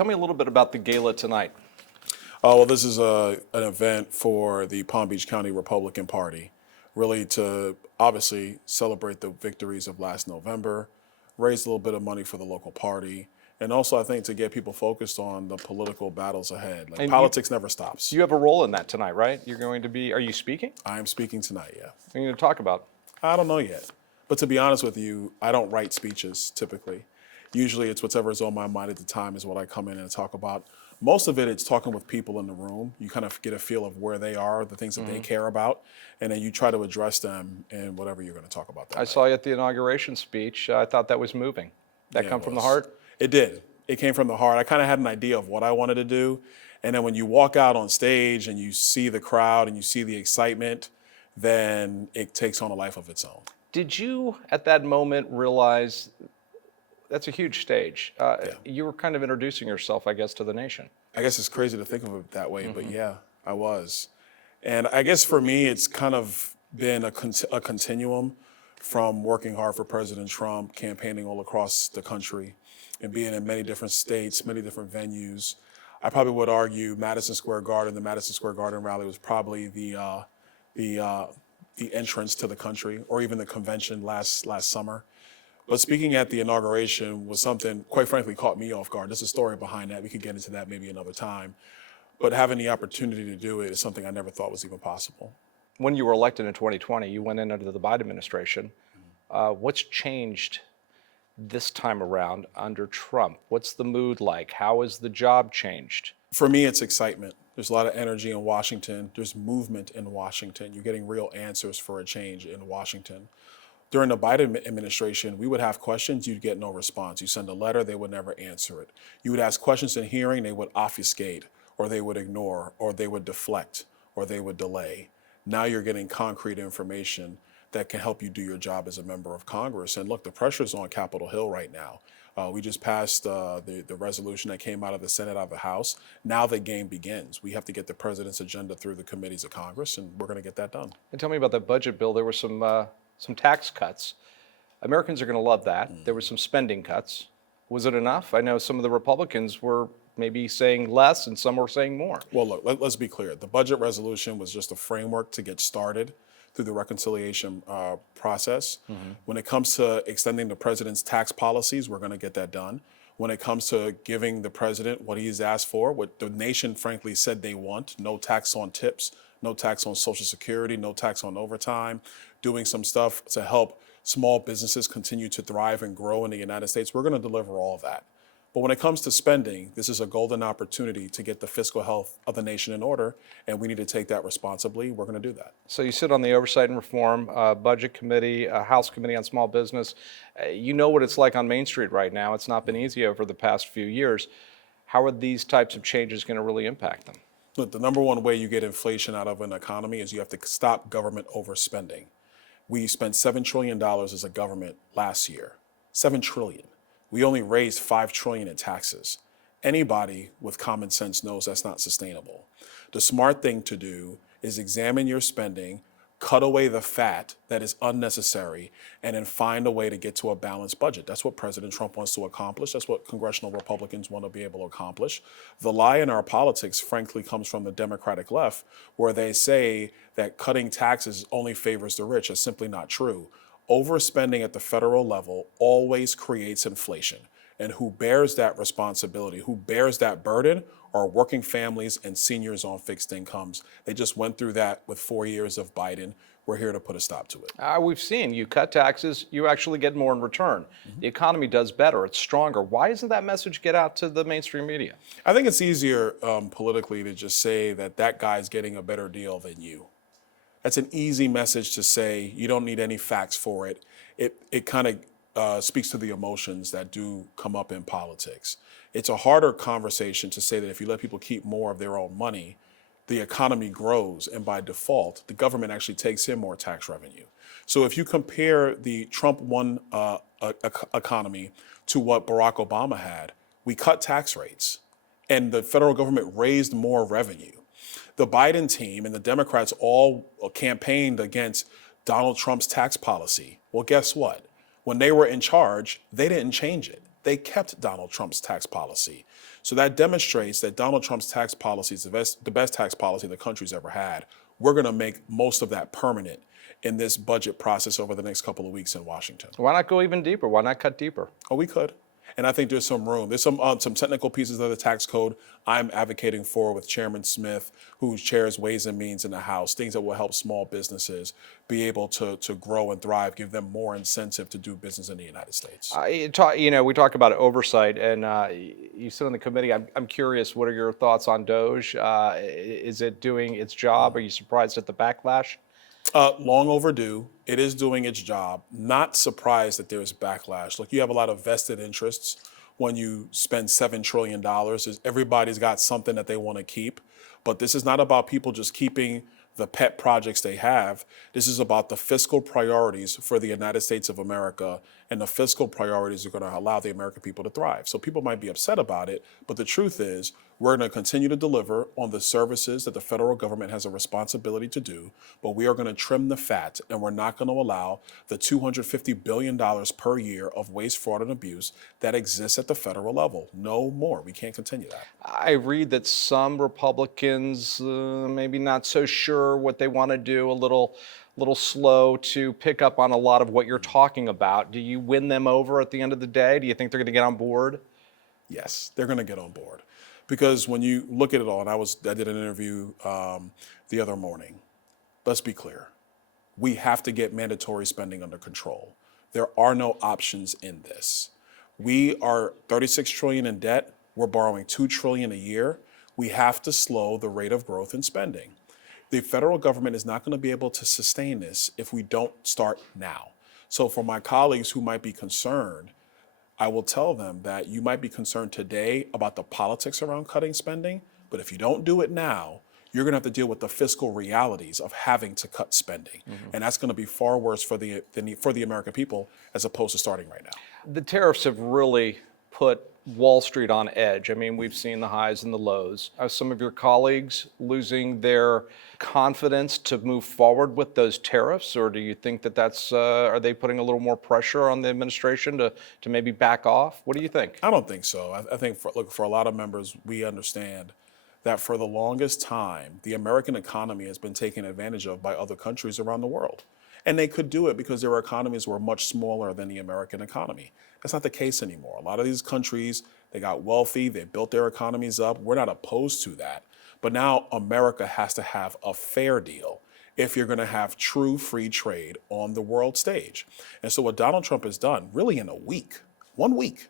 Tell me a little bit about the gala tonight. Well, this is an event for the Palm Beach County Republican Party, really to obviously celebrate the victories of last November, raise a little bit of money for the local party, and also I think to get people focused on the political battles ahead. Like, And politics never stops. You have a role in that tonight, right? You're going to be, are you speaking? I am speaking tonight, yeah. What are you going to talk about? I don't know yet. But to be honest with you, I don't write speeches typically. Usually it's whatever's on my mind at the time is what I come in and talk about. Most of it's talking with people in the room. You kind of get a feel of where they are, the things that they care about, and then you try to address them in whatever you're going to talk about that I night. saw you at the inauguration speech. I thought that was moving. That Yeah, come it from the was. heart? It did. It came from the heart. I kind of had an idea of what I wanted to do. And then when you walk out on stage and you see the crowd and you see the excitement, then it takes on a life of its own. Did you, at that moment, realize that's a huge stage? You were kind of introducing yourself, I guess, to the nation. I guess it's crazy to think of it that way, but yeah, I was. And I guess for me, it's kind of been a continuum from working hard for President Trump, campaigning all across the country, and being in many different states, many different venues. I probably would argue the Madison Square Garden rally was probably the entrance to the country, or even the convention last summer. But speaking at the inauguration was something, quite frankly, caught me off guard. There's a story behind that. We could get into that maybe another time. But having the opportunity to do it is something I never thought was even possible. When you were elected in 2020, you went in under the Biden administration. What's changed this time around under Trump? What's the mood like? How has the job changed? For me, it's excitement. There's a lot of energy in Washington. There's movement in Washington. You're getting real answers for a change in Washington. During the Biden administration, we would have questions, you'd get no response. You send a letter, they would never answer it. You would ask questions in hearing, they would obfuscate, or they would ignore, or they would deflect, or they would delay. Now you're getting concrete information that can help you do your job as a member of Congress. And look, the pressure's on Capitol Hill right now. We just passed the resolution that came out of the Senate, out of the House. Now the game begins. We have to get the president's agenda through the committees of Congress, and we're going to get that done. And tell me about that budget bill. There were some tax cuts. Americans are going to love that. There were some spending cuts. Was it enough? I know some of the Republicans were maybe saying less and some were saying more. Well, look, let's be clear. The budget resolution was just a framework to get started through the reconciliation process. When it comes to extending the president's tax policies, we're going to get that done. When it comes to giving the president what he's asked for, what the nation frankly said they want, no tax on tips, no tax on Social Security, no tax on overtime, doing some stuff to help small businesses continue to thrive and grow in the United States, we're going to deliver all of that. But when it comes to spending, this is a golden opportunity to get the fiscal health of the nation in order, and we need to take that responsibly. We're going to do that. So you sit on the Oversight and Reform Budget Committee, House Committee on Small Business. You know what it's like on Main Street right now. It's not been easy over the past few years. How are these types of changes going to really impact them? Look, the number one way you get inflation out of an economy is you have to stop government overspending. We spent $7 trillion as a government last year. $7 trillion. We only raised $5 trillion in taxes. Anybody with common sense knows that's not sustainable. The smart thing to do is examine your spending, cut away the fat that is unnecessary, and then find a way to get to a balanced budget. That's what President Trump wants to accomplish. That's what congressional Republicans want to be able to accomplish. The lie in our politics, frankly, comes from the Democratic left, where they say that cutting taxes only favors the rich. It's simply not true. Overspending at the federal level always creates inflation. And who bears that responsibility, who bears that burden, are working families and seniors on fixed incomes. They just went through that with 4 years of Biden. We're here to put a stop to it. We've seen you cut taxes, you actually get more in return. The economy does better, it's stronger. Why doesn't that message get out to the mainstream media? I think it's easier politically to just say that guy's getting a better deal than you. That's an easy message to say. You don't need any facts for it. It kind of speaks to the emotions that do come up in politics. It's a harder conversation to say that if you let people keep more of their own money, the economy grows, and by default, the government actually takes in more tax revenue. So if you compare the Trump one economy to what Barack Obama had, we cut tax rates, and the federal government raised more revenue. The Biden team and the Democrats all campaigned against Donald Trump's tax policy. Well, guess what? When they were in charge, they didn't change it. They kept Donald Trump's tax policy. So that demonstrates that Donald Trump's tax policy is the best tax policy the country's ever had. We're going to make most of that permanent in this budget process over the next couple of weeks in Washington. Why not go even deeper? Why not cut deeper? Oh, we could. And I think there's some room. There's some technical pieces of the tax code I'm advocating for with Chairman Smith, who chairs Ways and Means in the House, things that will help small businesses be able to grow and thrive, give them more incentive to do business in the United States. We talk about oversight, and you sit on the committee. I'm curious, what are your thoughts on DOGE? Is it doing its job? Are you surprised at the backlash? Long overdue. It is doing its job. Not surprised that there's backlash. Look, you have a lot of vested interests when you spend $7 trillion. Everybody's got something that they want to keep. But this is not about people just keeping the pet projects they have. This is about the fiscal priorities for the United States of America, and the fiscal priorities are going to allow the American people to thrive. So people might be upset about it, but the truth is we're going to continue to deliver on the services that the federal government has a responsibility to do, but we are going to trim the fat, and we're not going to allow the $250 billion per year of waste, fraud, and abuse that exists at the federal level. No more. We can't continue that. I read that some Republicans maybe not so sure what they want to do, a little slow to pick up on a lot of what you're talking about. Do you win them over at the end of the day? Do you think they're going to get on board? Yes, they're going to get on board. Because when you look at it all, and I did an interview the other morning, let's be clear. We have to get mandatory spending under control. There are no options in this. We are $36 trillion in debt. We're borrowing $2 trillion a year. We have to slow the rate of growth in spending. The federal government is not going to be able to sustain this if we don't start now. So for my colleagues who might be concerned, I will tell them that you might be concerned today about the politics around cutting spending, but if you don't do it now, you're going to have to deal with the fiscal realities of having to cut spending. And that's going to be far worse for the American people as opposed to starting right now. The tariffs have really put Wall Street on edge. I mean, we've seen the highs and the lows. Are some of your colleagues losing their confidence to move forward with those tariffs, or do you think that are they putting a little more pressure on the administration to maybe back off? What do you think? I don't think so. I think for a lot of members, we understand that for the longest time, the American economy has been taken advantage of by other countries around the world. And they could do it because their economies were much smaller than the American economy. That's not the case anymore. A lot of these countries, they got wealthy, they built their economies up. We're not opposed to that. But now America has to have a fair deal if you're going to have true free trade on the world stage. And so what Donald Trump has done, really in 1 week,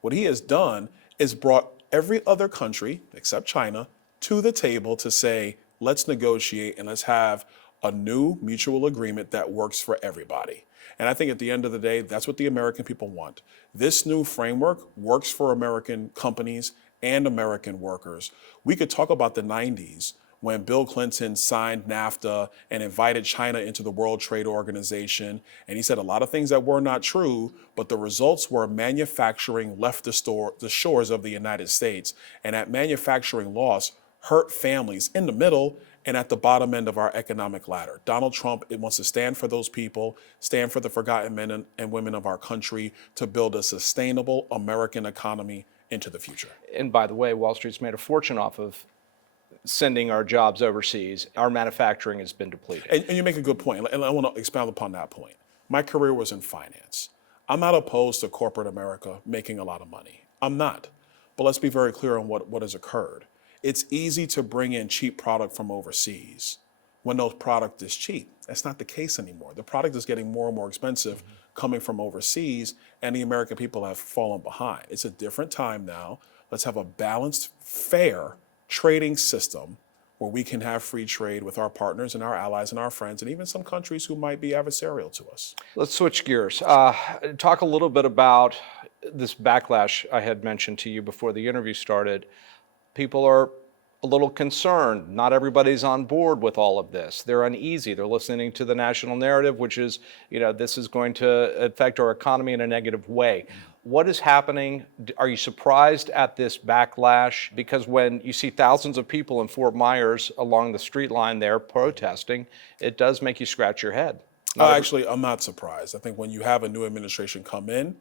what he has done is brought every other country, except China, to the table to say, let's negotiate and let's have a new mutual agreement that works for everybody. And I think at the end of the day, that's what the American people want. This new framework works for American companies and American workers. We could talk about the 90s when Bill Clinton signed NAFTA and invited China into the World Trade Organization. And he said a lot of things that were not true, but the results were manufacturing left the shores of the United States. And that manufacturing loss hurt families in the middle and at the bottom end of our economic ladder. Donald Trump wants to stand for those people, stand for the forgotten men and women of our country to build a sustainable American economy into the future. And by the way, Wall Street's made a fortune off of sending our jobs overseas. Our manufacturing has been depleted. And you make a good point, and I want to expound upon that point. My career was in finance. I'm not opposed to corporate America making a lot of money. I'm not. But let's be very clear on what has occurred. It's easy to bring in cheap product from overseas when those product is cheap. That's not the case anymore. The product is getting more and more expensive coming from overseas, and the American people have fallen behind. It's a different time now. Let's have a balanced, fair trading system where we can have free trade with our partners and our allies and our friends and even some countries who might be adversarial to us. Let's switch gears. Talk a little bit about this backlash I had mentioned to you before the interview started. People are a little concerned. Not everybody's on board with all of this. They're uneasy. They're listening to the national narrative, which is, this is going to affect our economy in a negative way. What is happening? Are you surprised at this backlash? Because when you see thousands of people in Fort Myers along the street line there protesting, it does make you scratch your head. Actually, I'm not surprised. I think when you have a new administration come in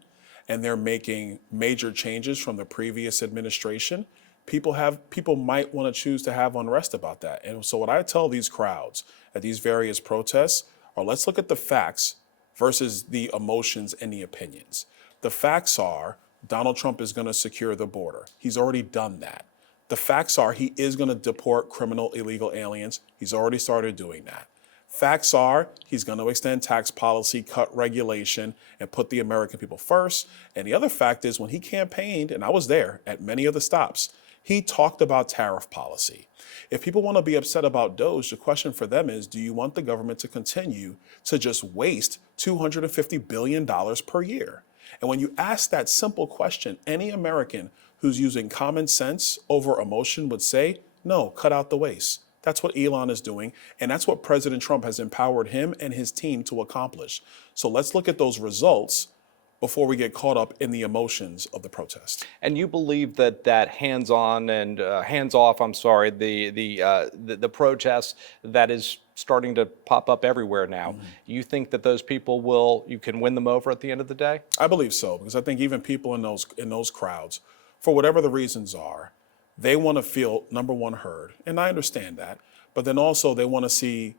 and they're making major changes from the previous administration, people might want to choose to have unrest about that. And so what I tell these crowds at these various protests are, let's look at the facts versus the emotions and the opinions. The facts are Donald Trump is going to secure the border. He's already done that. The facts are he is going to deport criminal illegal aliens. He's already started doing that. Facts are he's going to extend tax policy, cut regulation, and put the American people first. And the other fact is when he campaigned, and I was there at many of the stops, he talked about tariff policy. If people want to be upset about DOGE, the question for them is, do you want the government to continue to just waste $250 billion per year? And when you ask that simple question, any American who's using common sense over emotion would say, no, cut out the waste. That's what Elon is doing, and that's what President Trump has empowered him and his team to accomplish. So let's look at those results before we get caught up in the emotions of the protest. And you believe that hands-on and hands-off, I'm sorry, the protest that is starting to pop up everywhere now, you think that those people you can win them over at the end of the day? I believe so, because I think even people in those crowds, for whatever the reasons are, they want to feel, number one, heard, and I understand that, but then also they want to see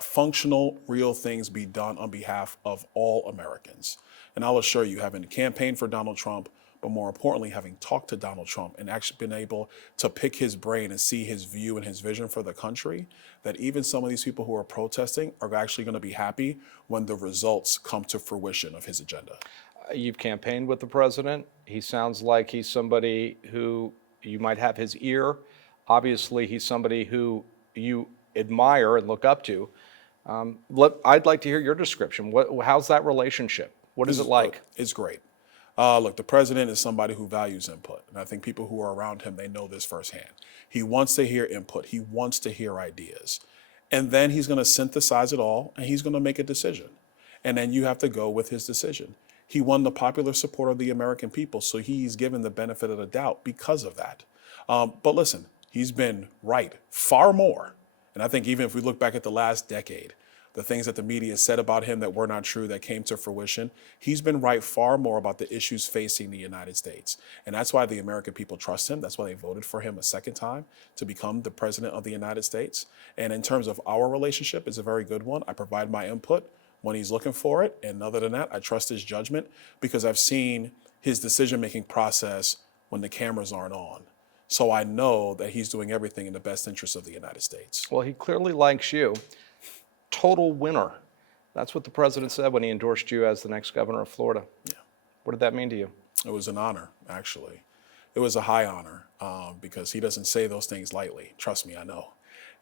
functional, real things be done on behalf of all Americans. And I'll assure you, having campaigned for Donald Trump, but more importantly, having talked to Donald Trump and actually been able to pick his brain and see his view and his vision for the country, that even some of these people who are protesting are actually going to be happy when the results come to fruition of his agenda. You've campaigned with the president. He sounds like he's somebody who you might have his ear. Obviously, he's somebody who you admire and look up to. I'd like to hear your description. How's that relationship? What is it like? It's great. Look, the president is somebody who values input. And I think people who are around him, they know this firsthand. He wants to hear input. He wants to hear ideas. And then he's going to synthesize it all, and he's going to make a decision. And then you have to go with his decision. He won the popular support of the American people, so he's given the benefit of the doubt because of that. But listen, he's been right far more. And I think even if we look back at the last decade, the things that the media said about him that were not true, that came to fruition, he's been right far more about the issues facing the United States. And that's why the American people trust him. That's why they voted for him a second time to become the president of the United States. And in terms of our relationship, it's a very good one. I provide my input when he's looking for it. And other than that, I trust his judgment because I've seen his decision-making process when the cameras aren't on. So I know that he's doing everything in the best interest of the United States. Well, he clearly likes you. Total winner. That's what the president said when he endorsed you as the next governor of Florida. Yeah. What did that mean to you? It was an honor, actually. It was a high honor because he doesn't say those things lightly. Trust me, I know.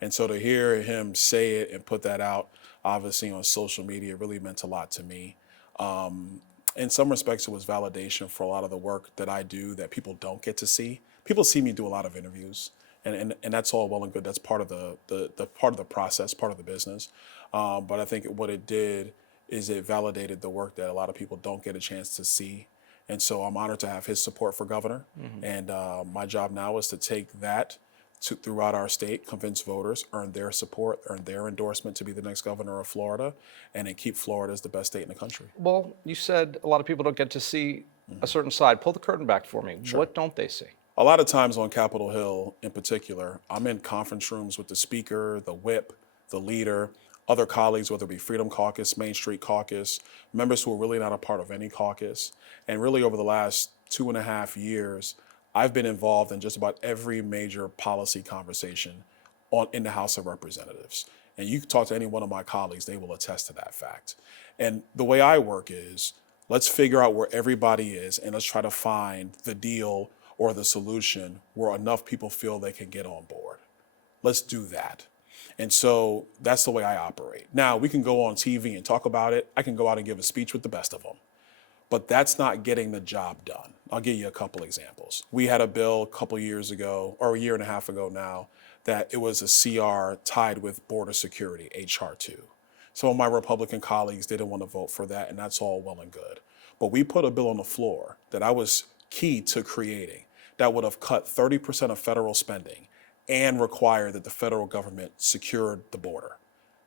And so to hear him say it and put that out, obviously on social media, really meant a lot to me. In some respects, it was validation for a lot of the work that I do that people don't get to see. People see me do a lot of interviews, and that's all well and good. That's part of the part of the process, part of the business. But I think what it did is it validated the work that a lot of people don't get a chance to see. And so I'm honored to have his support for governor. And my job now is to take that throughout our state, convince voters, earn their support, earn their endorsement to be the next governor of Florida, and then keep Florida as the best state in the country. Well, you said a lot of people don't get to see a certain side. Pull the curtain back for me. Sure. What don't they see? A lot of times on Capitol Hill in particular, I'm in conference rooms with the speaker, the whip, the leader, other colleagues, whether it be Freedom Caucus, Main Street Caucus, members who are really not a part of any caucus. And really over the last 2.5 years, I've been involved in just about every major policy conversation in the House of Representatives. And you can talk to any one of my colleagues, they will attest to that fact. And the way I work is, let's figure out where everybody is and let's try to find the deal or the solution where enough people feel they can get on board. Let's do that. And so that's the way I operate. Now, we can go on TV and talk about it. I can go out and give a speech with the best of them. But that's not getting the job done. I'll give you a couple examples. We had a bill a couple years ago, or a year and a half ago now, that it was a CR tied with border security, HR 2. Some of my Republican colleagues didn't want to vote for that, and that's all well and good. But we put a bill on the floor that I was key to creating that would have cut 30% of federal spending and required that the federal government secured the border.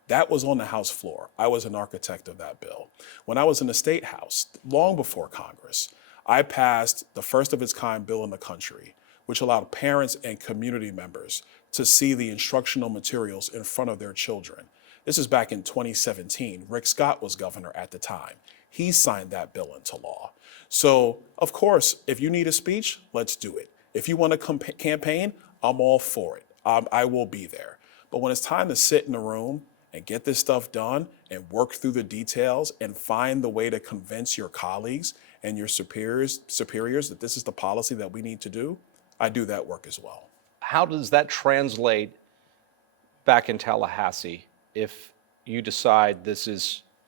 That was on the House floor. I was an architect of that bill. When I was in the State House, long before Congress, I passed the first of its kind bill in the country, which allowed parents and community members to see the instructional materials in front of their children. This is back in 2017. Rick Scott was governor at the time. He signed that bill into law. So, of course, if you need a speech, let's do it. If you want to campaign, I'm all for it. I will be there. But when it's time to sit in a room and get this stuff done and work through the details and find the way to convince your colleagues and your superiors that this is the policy that we need to do, I do that work as well. How does that translate back in Tallahassee if you decide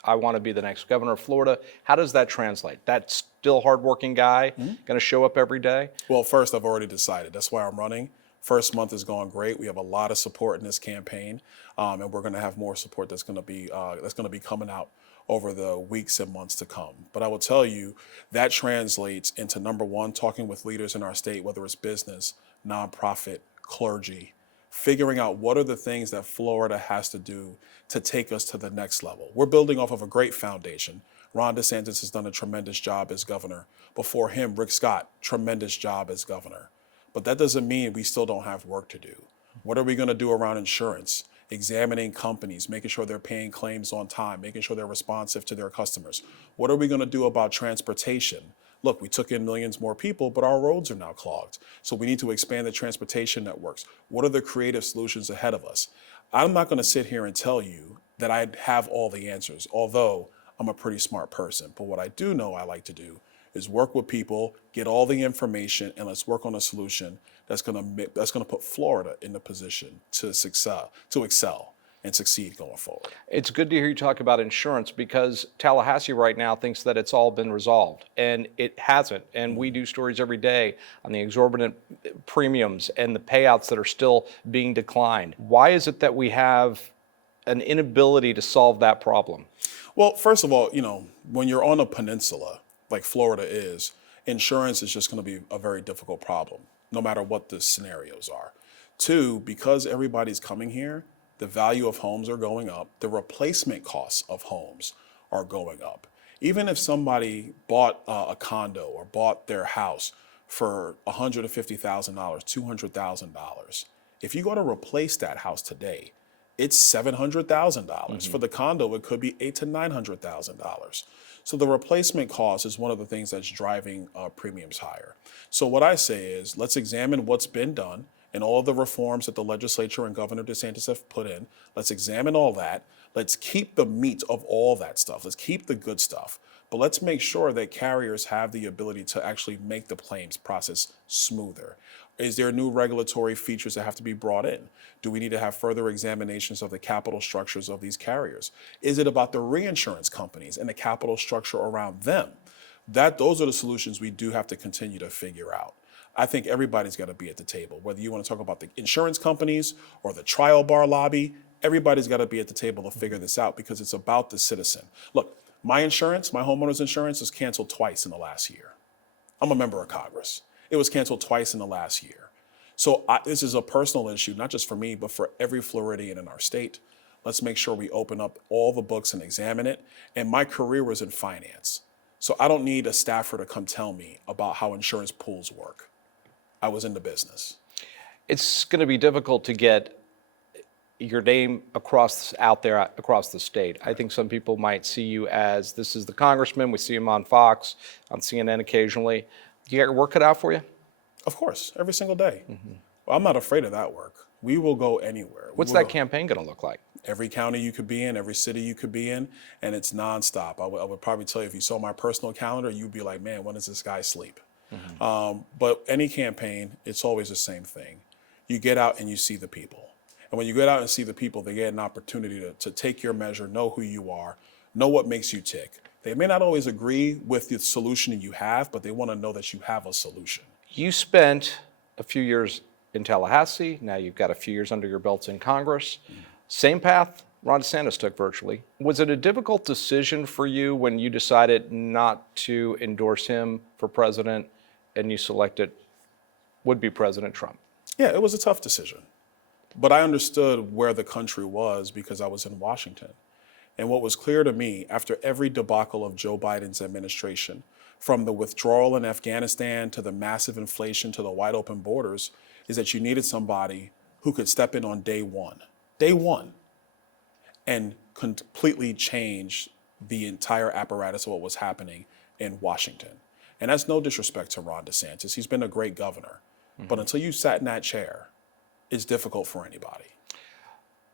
I want to be the next governor of Florida? How does that translate? That still hardworking guy going to show up every day? Well, first, I've already decided. That's why I'm running. First month is going great. We have a lot of support in this campaign, and we're going to have more support that's going to be coming out over the weeks and months to come. But I will tell you that translates into, number one, talking with leaders in our state, whether it's business, nonprofit, clergy, figuring out what are the things that Florida has to do to take us to the next level. We're building off of a great foundation. Ron DeSantis has done a tremendous job as governor. Before him, Rick Scott, tremendous job as governor. But that doesn't mean we still don't have work to do. What are we going to do around insurance? Examining companies, making sure they're paying claims on time, making sure they're responsive to their customers. What are we going to do about transportation? Look, we took in millions more people, but our roads are now clogged. So we need to expand the transportation networks. What are the creative solutions ahead of us? I'm not going to sit here and tell you that I have all the answers, although I'm a pretty smart person. But what I do know I like to do is work with people, get all the information, and let's work on a solution that's going to put Florida in the position to excel and succeed going forward. It's good to hear you talk about insurance because Tallahassee right now thinks that it's all been resolved, and it hasn't. And we do stories every day on the exorbitant premiums and the payouts that are still being declined. Why is it that we have an inability to solve that problem? Well, first of all, when you're on a peninsula like Florida is, insurance is just going to be a very difficult problem, no matter what the scenarios are. Two, because everybody's coming here, the value of homes are going up. The replacement costs of homes are going up. Even if somebody bought a condo or bought their house for $150,000, $200,000, if you go to replace that house today, it's $700,000. For the condo, it could be $800,000 to $900,000. So the replacement cost is one of the things that's driving premiums higher. So what I say is, let's examine what's been done and all of the reforms that the legislature and Governor DeSantis have put in. Let's examine all that. Let's keep the meat of all that stuff. Let's keep the good stuff. But let's make sure that carriers have the ability to actually make the claims process smoother. Is there new regulatory features that have to be brought in? Do we need to have further examinations of the capital structures of these carriers? Is it about the reinsurance companies and the capital structure around them? Those are the solutions we do have to continue to figure out. I think everybody's got to be at the table, whether you want to talk about the insurance companies or the trial bar lobby. Everybody's got to be at the table to figure this out because it's about the citizen. Look, my insurance, my homeowner's insurance, is canceled twice in the last year. I'm a member of Congress. It was canceled twice in the last year. So this is a personal issue, not just for me, but for every Floridian in our state. Let's make sure we open up all the books and examine it. And my career was in finance. So I don't need a staffer to come tell me about how insurance pools work. I was in the business. It's going to be difficult to get your name out there across the state. I think some people might see you as, this is the congressman. We see him on Fox, on CNN occasionally. You got your work cut out for you? Of course, every single day. Well, I'm not afraid of that work. We will go anywhere. What's that campaign going to look like? Every county you could be in, every city you could be in, and it's nonstop. I would probably tell you, if you saw my personal calendar, you'd be like, man, when does this guy sleep? But any campaign, it's always the same thing. You get out and you see the people. And when you get out and see the people, they get an opportunity to take your measure, know who you are, know what makes you tick. They may not always agree with the solution you have, but they want to know that you have a solution. You spent a few years in Tallahassee. Now you've got a few years under your belts in Congress. Same path Ron DeSantis took virtually. Was it a difficult decision for you when you decided not to endorse him for president and you selected would-be President Trump? Yeah, it was a tough decision. But I understood where the country was because I was in Washington. And what was clear to me after every debacle of Joe Biden's administration, from the withdrawal in Afghanistan to the massive inflation to the wide open borders, is that you needed somebody who could step in on day one, and completely change the entire apparatus of what was happening in Washington. And that's no disrespect to Ron DeSantis. He's been a great governor. But until you sat in that chair, it's difficult for anybody.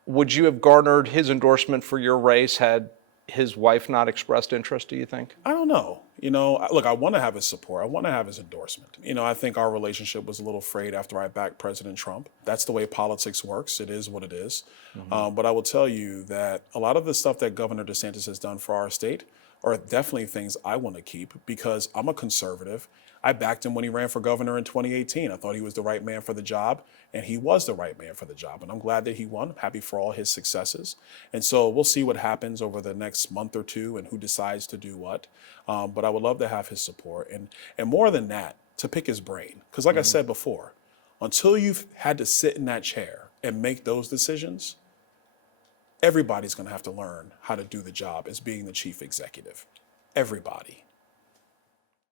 Would you have garnered his endorsement for your race had his wife not expressed interest, do you think? I don't know. Look, I want to have his support. I want to have his endorsement. I think our relationship was a little frayed after I backed President Trump. That's the way politics works. It is what it is. But I will tell you that a lot of the stuff that Governor DeSantis has done for our state are definitely things I want to keep because I'm a conservative. I backed him when he ran for governor in 2018. I thought he was the right man for the job, and he was the right man for the job. And I'm glad that he won. I'm happy for all his successes. And so we'll see what happens over the next month or two and who decides to do what. But I would love to have his support. And more than that, to pick his brain. Because like I said before, until you've had to sit in that chair and make those decisions, everybody's going to have to learn how to do the job as being the chief executive. Everybody.